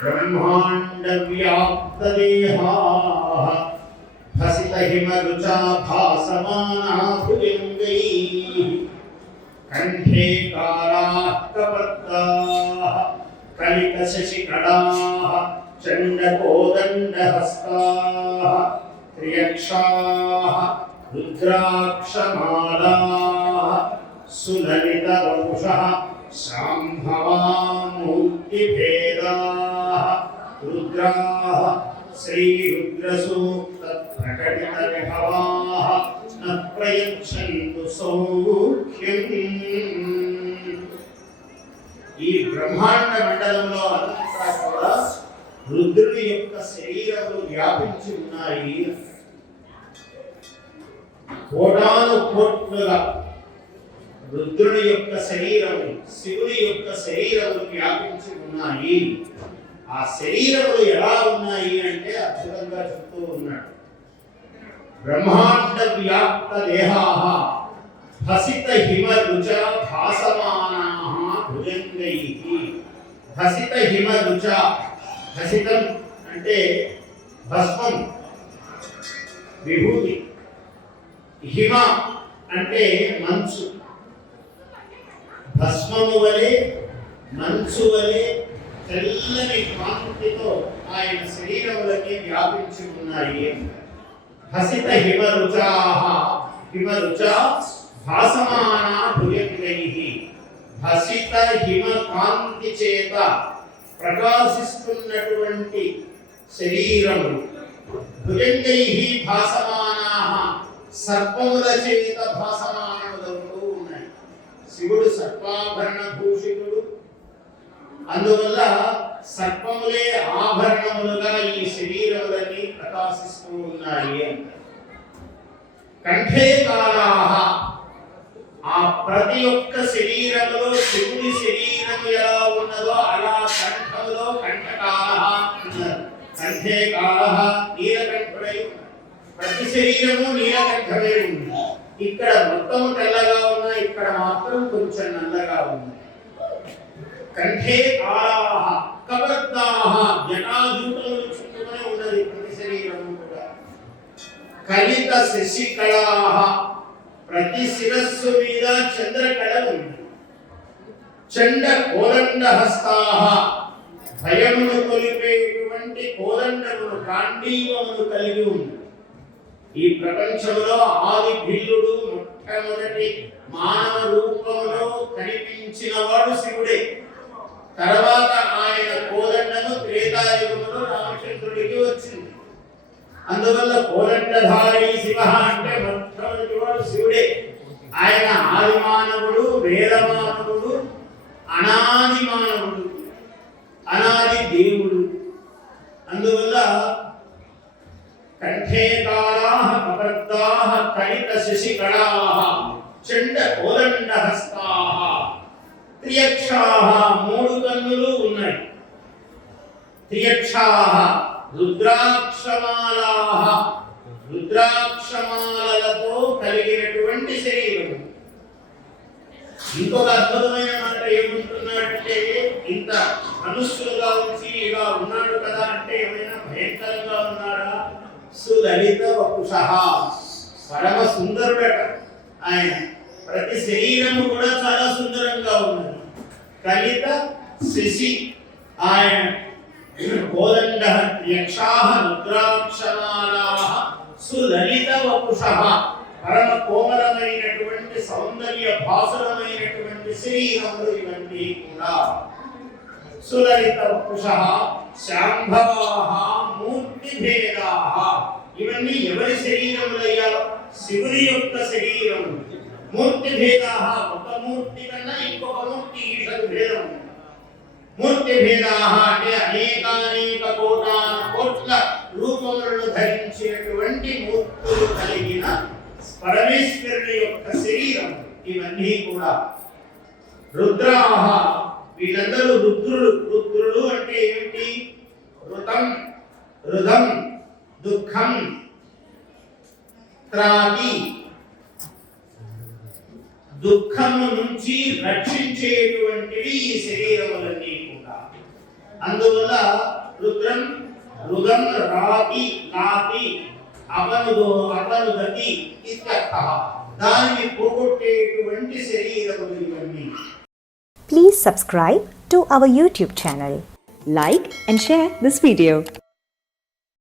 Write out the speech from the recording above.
ब्रह्मांड व्याप्त देहाः भसित हिमरुचा भासमाना भुजंगैः कंठे कालाः कपर्दाः कलित शशिकलाः चण्डकोदण्डहस्ताः त्र्यक्षाः रुद्राक्षमालाः सुललितवपुषः शाम्भवामूर्तिभेदाः रुद्राः श्रीरुद्रसूक्तप्रकटितविभवाः न प्रयच्छन्तु सौख्यम्। ఈ బ్రహ్మాండ మండలంలో అంతా కూడా రుద్రుడి యొక్క శరీరములు వ్యాపించి ఉన్నాయి. కోటాను కోట్లుగా రుద్రుడి యొక్క శరీరములు, శివుడి యొక్క శరీరములు వ్యాపించి ఉన్నాయి. ఆ శరీరములు ఎలా ఉన్నాయి అంటే అద్భుతంగా చెప్తూ ఉన్నాడు. బ్రహ్మాండ వ్యాప్త దేహాః భసిత హిమ రుచ భాసమానాః భుజంగైః. భసిత హిమ రుచ, భసితం అంటే భస్మం, విభూతి. హిమ అంటే మంచు. భస్మము వలె మంచు వలె తెల్లని కాంతితో ఆయన శరీరములకి వ్యాపించి ఉన్నాయి. భసిత హిమ రుచాః, హిమ రుచా భాసమానా భుజంగైః. భసిత హిమ కాంతి చేత ప్రకాశిస్తున్నటువంటి శరీరము. భుజంగైః భాసమానాః, సర్పముల చేత భాసమానములవుతూ ఉన్నాయి. శివుడు సర్పాభరణ భూషితుడు, అందువల్ల సర్పములే ఆభరణములుగా ఈ శరీరములన్నీ ప్రకాశిస్తూ ఉన్నాయి. కంఠే కాలాః, ఆ ప్రతి ఒక్క శరీరములో శివుడి శరీరము ఎలా ఉన్నదో అలా కంఠములో కంఠకాలః అన్నారు. కంఠే కాలః, నీలకంఠుడై ప్రతి శరీరము నీలకంఠమే ఉంది. ఇక్కడ మొత్తం తెల్లగా ఉన్నాయి, ఇక్కడ మాత్రం కొంచెం నల్లగా ఉంది. కంఠే కాలాః కబద్దాః, జటాజూటములు చుట్టుకొని ఉన్నది ప్రతి శరీరము కూడా. కలిత శశికళాః, ప్రతి శిరస్సు మీద చంద్రకళ ఉంది. చండ కోదండ హస్తాః, భయమును కొలిపేటువంటి కోదండమును, గాంధీవమును కలిగి ఉంది. ఈ ప్రపంచంలో ఆది భిల్లుడు మొట్టమొదటి మానవ రూపంలో కనిపించిన వాడు శివుడే. తర్వాత ఆయన కోదండము త్రేతాయుగంలో రామచంద్రుడికి వచ్చింది. అందువల్ల కోదండధారి శివ అంటే మొట్టమొదటి వాడు శివుడే. ఆయన ఆది మానవుడు, వేద మానవుడు, అనాది మానవుడు, అనాది దేవుడు. అందువల్ల కంఠే కాలాః కబద్దాః కలిత శశికళాః చండ కోదండ హస్తాః త్రియక్షాః, మూడు కన్నులు ఉన్నాయి. త్రియక్షాః రుద్రాక్షమాలాః, రుద్రాక్షమాలలతో కలిగినటువంటి శరీరం. ఇంకొక అద్భుతమైన మాట ఏమంటున్నాడంటే, ఇంత మనుష్యులుగా ఉంచి ఇలా ఉన్నాడు కదా అంటే ఏమైనా భయంకరంగా ఉన్నాడా? సులలిత వపుషః, పరమ సుందరుడట ఆయన. ప్రతి శరీరము కూడా చాలా సుందరంగా ఉన్నది. కలిత శశి ఆయన. కోదండ యక్షాః రుద్రాక్షమాలాః సులలిత వపుషః, పరమ కోమలమైనటువంటి సౌందర్య భాసురమైనటువంటి శరీరములు ఇవన్నీ కూడా. సులలిత వపుషః శాంభవాః మూర్తిభేదాః, ఇవన్నీ ఎవరి శరీరములయ్యా? శివుని యొక్క శరీరం. మూర్తిభేదాః, ఒక మూర్తి కన్నా ఇంకొక మూర్తి ఈషద్ భేదం. మూర్తిభేదాః అంటే అనేకానేక కోటాన కోట్ల రూపములను ధరించినటువంటి మూర్తులు కలిగిన పరమేశ్వరుని యొక్క శరీరం ఇవన్నీ కూడా. రుద్రాః, వీళ్ళందరూ రుద్రుడు. రుద్రుడు అంటే ఏమిటి? ఋతం, రుధం, దుఃఖం, త్రాగి, దుఃఖము నుంచి రక్షించేటువంటివి ఈ శరీరములన్నీ కూడా. అందువల్ల రుద్రం రుదం రాతి నాతి అపనుగతి ఇత్యర్థః. దానిని పోగొట్టేటువంటి శరీరములు ఇవన్నీ. Please subscribe to our YouTube channel. Like and share this video.